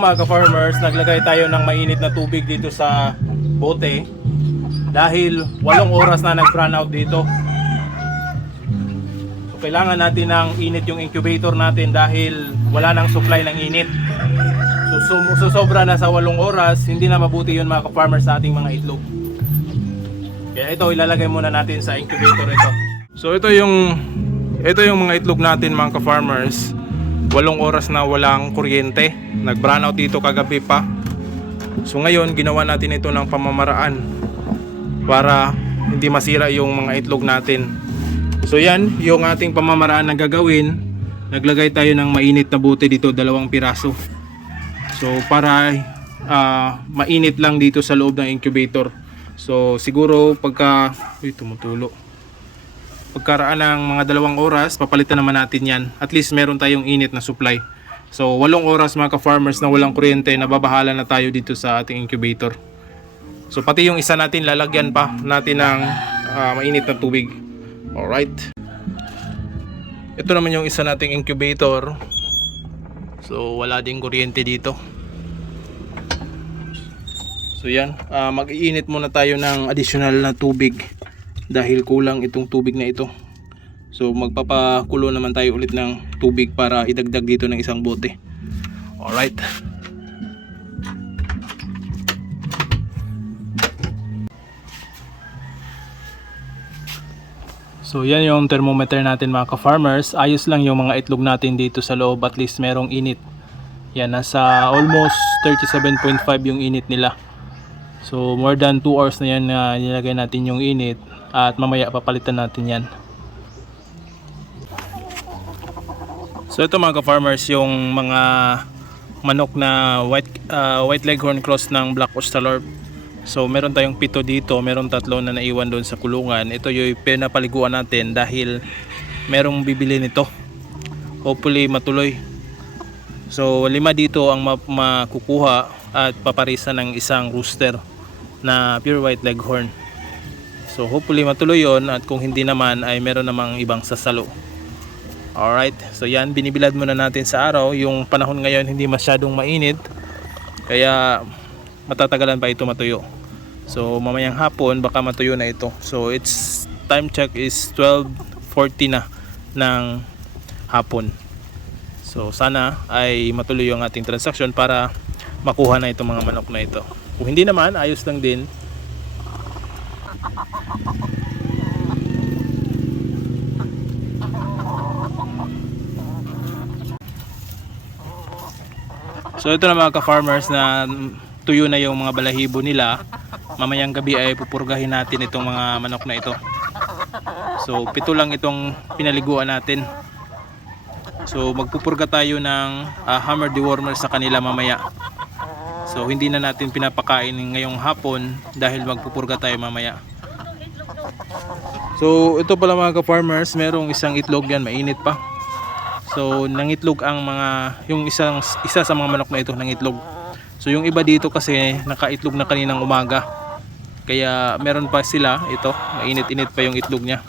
So mga ka-farmers, naglagay tayo ng mainit na tubig dito sa bote dahil walong oras na nag-run out dito. So kailangan natin ng init yung incubator natin dahil wala nang supply ng init. So, sum- so sobra na sa walong oras, hindi na mabuti yun mga ka-farmers sa ating mga itlog. Kaya ito ilalagay muna natin sa incubator ito. So ito yung ito yung mga itlog natin mga ka-farmers. Walong oras na walang kuryente. Nag-brown out dito kagabi pa. So ngayon ginawa natin ito ng pamamaraan para hindi masira yung mga itlog natin. So yan yung ating pamamaraan na gagawin. Naglagay tayo ng mainit na bote dito, dalawang piraso. So para ah, mainit lang dito sa loob ng incubator. So siguro pagka uy tumutulo. Pagkaraan ng mga dalawang oras, papalitan naman natin 'yan. At least meron tayong init na supply. So walong oras mga ka-farmers na walang kuryente, nababahala na tayo dito sa ating incubator. So pati yung isa natin lalagyan pa natin ng ah, mainit na tubig. Alright. Ito naman yung isa nating incubator. So wala ding kuryente dito. So yan, ah, mag-iinit muna tayo ng additional na tubig dahil kulang itong tubig na ito. So magpapakulo naman tayo ulit ng tubig para idagdag dito ng isang bote. Alright. So yan yung thermometer natin mga ka-farmers. Ayos lang yung mga itlog natin dito sa loob at least merong init. Yan nasa almost 37.5 yung init nila. So more than 2 hours na yan na nilagay natin yung init at mamaya papalitan natin yan. So ito mga ka-farmers yung mga manok na white ah, white leghorn cross ng black Australorp. So meron tayong pito dito, meron tatlo na naiwan doon sa kulungan. Ito yung pinapaliguan natin dahil merong bibili nito. Hopefully matuloy. So lima dito ang ma- makukuha at paparisa ng isang rooster na pure white leghorn. So hopefully matuloy yon at kung hindi naman ay meron namang ibang sasalo. Alright, so yan binibilad muna natin sa araw. Yung panahon ngayon hindi masyadong mainit kaya matatagalan pa ito matuyo. So mamayang hapon baka matuyo na ito. So its time check is 12.40 na ng hapon. So sana ay matuloy yung ating transaction para makuha na itong mga manok na ito. Kung hindi naman, ayos lang din. So ito na mga ka-farmers na tuyo na yung mga balahibo nila. Mamayang gabi ay pupurgahin natin itong mga manok na ito. So pito lang itong pinaliguan natin. So magpupurga tayo ng ah, hammer dewormer sa kanila mamaya. So hindi na natin pinapakain ngayong hapon dahil magpupurga tayo mamaya. So ito pala mga ka-farmers, merong isang itlog yan, mainit pa. So nangitlog ang mga yung isang isa sa mga manok na ito nangitlog. So yung iba dito kasi nakaitlog na kaninang umaga. Kaya meron pa sila ito, mainit-init pa yung itlog niya.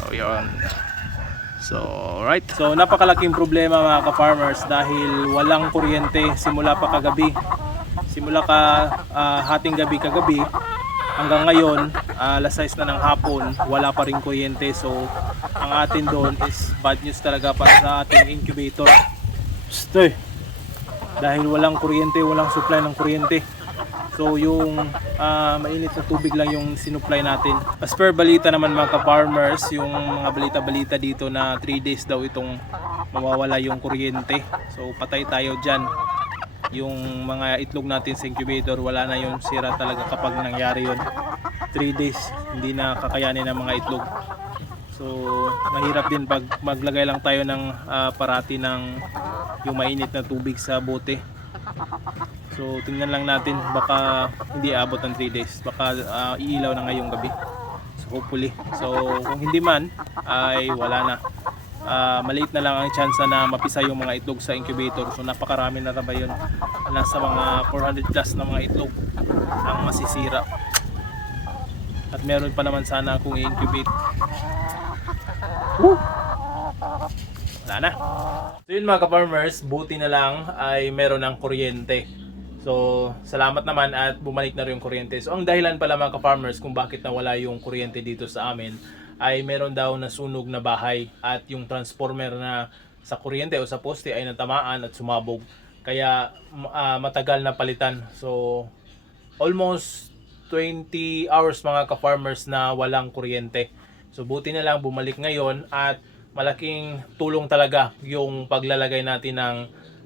Oh, yun. So, right. So, napakalaking problema mga ka-farmers dahil walang kuryente simula pa kagabi. Simula ka ah, hating gabi kagabi hanggang ngayon, ah, alas 6 na ng hapon, wala pa rin kuryente. So, ang atin doon is bad news talaga para sa ating incubator. Stoy. Dahil walang kuryente, walang supply ng kuryente. So yung ah, mainit na tubig lang yung sinupply natin. As per balita naman mga ka-farmers, yung mga balita-balita dito na 3 days daw itong mawawala yung kuryente. So patay tayo dyan. Yung mga itlog natin sa incubator, wala na yung sira talaga kapag nangyari yun. 3 days, hindi na kakayanin ng mga itlog. So mahirap din pag maglagay lang tayo ng ah, parati ng yung mainit na tubig sa bote. So tingnan lang natin baka hindi abot ng 3 days. Baka ah, iilaw na ngayong gabi. So hopefully. So kung hindi man ay wala na. Ah, maliit na lang ang chance na mapisa yung mga itlog sa incubator. So napakarami na ba yun. Nasa mga 400 plus na mga itlog ang masisira. At meron pa naman sana akong i-incubate. Woo! wala na. So yun mga ka-farmers, buti na lang ay meron ng kuryente. So, salamat naman at bumalik na rin yung kuryente. So, ang dahilan pala mga ka-farmers kung bakit nawala yung kuryente dito sa amin ay meron daw na sunog na bahay at yung transformer na sa kuryente o sa poste ay natamaan at sumabog. Kaya ah, matagal na palitan. So, almost 20 hours mga ka-farmers na walang kuryente. So, buti na lang bumalik ngayon at malaking tulong talaga yung paglalagay natin ng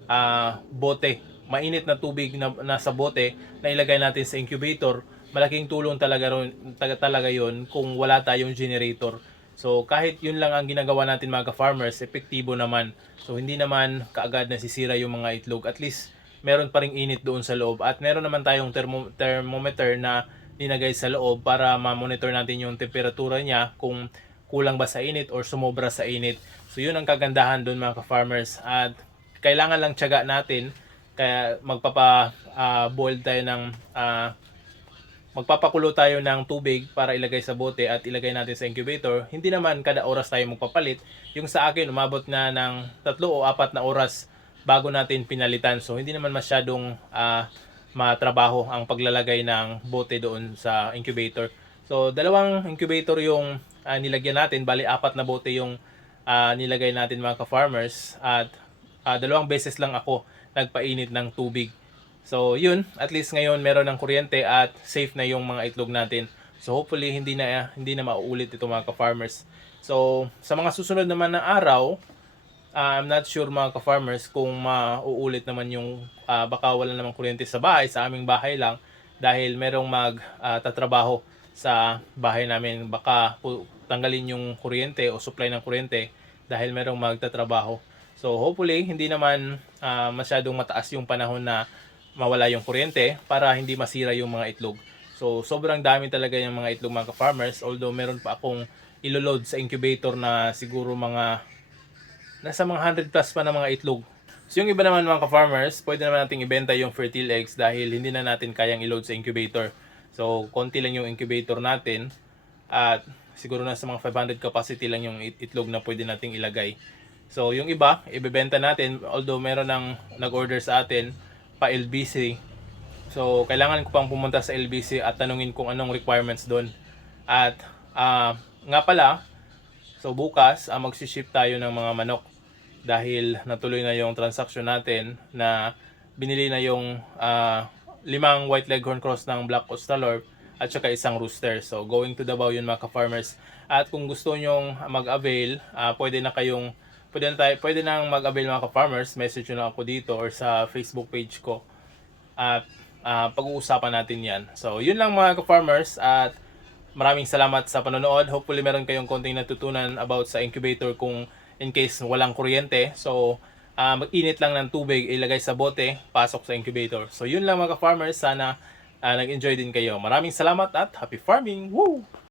ah, bote mainit na tubig na nasa bote na ilagay natin sa incubator, malaking tulong talaga ron, talaga 'yon kung wala tayong generator. So kahit 'yun lang ang ginagawa natin mga farmers, epektibo naman. So hindi naman kaagad nasisira yung mga itlog. At least meron pa ring init doon sa loob at meron naman tayong thermo- thermometer na linagay sa loob para ma-monitor natin yung temperatura niya kung kulang ba sa init or sumobra sa init. So yun ang kagandahan doon mga ka-farmers at kailangan lang tiyaga natin kaya magpapa ah, boil tayo ng ah, magpapakulo tayo ng tubig para ilagay sa bote at ilagay natin sa incubator. Hindi naman kada oras tayo magpapalit. Yung sa akin umabot na ng tatlo o apat na oras bago natin pinalitan. So hindi naman masyadong ah, matrabaho ang paglalagay ng bote doon sa incubator. So dalawang incubator yung ah, nilagyan natin, bali apat na bote yung ah, nilagay natin mga ka-farmers at ah, dalawang beses lang ako nagpainit ng tubig. So, yun, at least ngayon meron ng kuryente at safe na yung mga itlog natin. So, hopefully hindi na hindi na mauulit ito mga ka-farmers. So, sa mga susunod naman na araw, ah, I'm not sure mga ka-farmers kung mauulit naman yung ah, baka wala namang kuryente sa bahay, sa aming bahay lang dahil merong mag ah, tatrabaho sa bahay namin. Baka tanggalin yung kuryente o supply ng kuryente dahil merong magtatrabaho. So hopefully hindi naman ah, masyadong mataas yung panahon na mawala yung kuryente para hindi masira yung mga itlog. So sobrang dami talaga yung mga itlog mga farmers although meron pa akong iloload sa incubator na siguro mga nasa mga 100 plus pa na mga itlog. So yung iba naman mga farmers pwede naman nating ibenta yung fertile eggs dahil hindi na natin kayang i-load sa incubator. So konti lang yung incubator natin at siguro nasa mga 500 capacity lang yung it- itlog na pwede nating ilagay. So, yung iba, ibebenta natin. Although meron ng nag-order sa atin pa LBC. So, kailangan ko pang pumunta sa LBC at tanungin kung anong requirements doon. At ah, nga pala, so bukas, ah, magsiship tayo ng mga manok. Dahil natuloy na yung transaction natin na binili na yung ah, limang white leghorn cross ng Black Australorp at saka isang rooster. So, going to Davao yun mga ka-farmers. At kung gusto nyong mag-avail, ah, pwede na kayong pwede na tayo, pwede nang mag-avail mga ka-farmers, message nyo lang ako dito or sa Facebook page ko. At ah, pag-uusapan natin yan. So, yun lang mga ka-farmers at maraming salamat sa panonood. Hopefully meron kayong konting natutunan about sa incubator kung in case walang kuryente. So, ah, mag-init lang ng tubig, ilagay sa bote, pasok sa incubator. So, yun lang mga ka-farmers. Sana ah, nag-enjoy din kayo. Maraming salamat at happy farming! Woo!